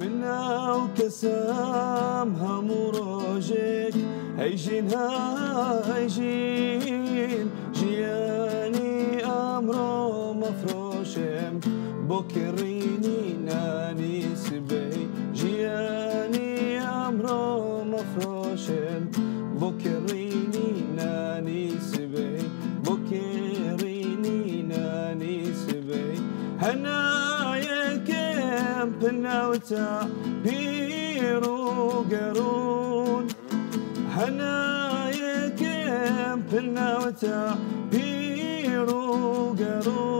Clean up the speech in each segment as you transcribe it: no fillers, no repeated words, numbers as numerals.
مناو كسام هموراجك هيجين هيجين جياني أمرو مفروشم بكريني ناني سبي جياني أمرو مفروشم بكريني ناني سبي بكريني ناني سبي هنايا كم بناوتا بيرو قرون هنايا كم بناوتا بيرو قرون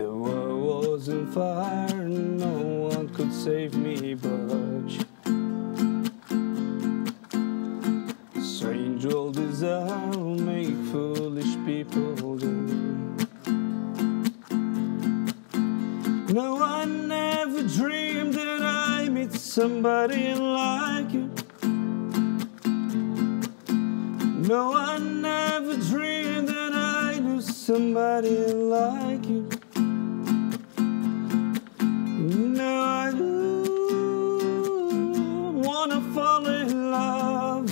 The world was on fire, no one could save me but strange old desire will make foolish people do. No, I never dreamed that I meet somebody like you. No, I never dreamed that I knew somebody like you. No, I wanna fall in love.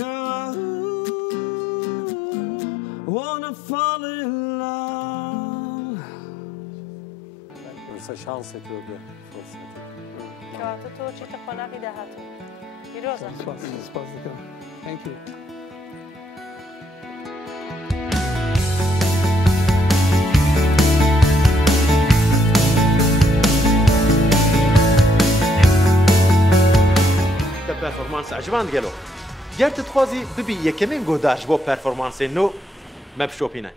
No, I wanna fall in love. انسى شانسك وده فرصتك. كاتو تو چی تقناقی دهاتو. پیروزه. سپاس دکم. Thank you. پرفورمانس عجبان گلو. گرت تخوازی ببی یکمین گوداش با پرفورمانس نو مبشوپینه.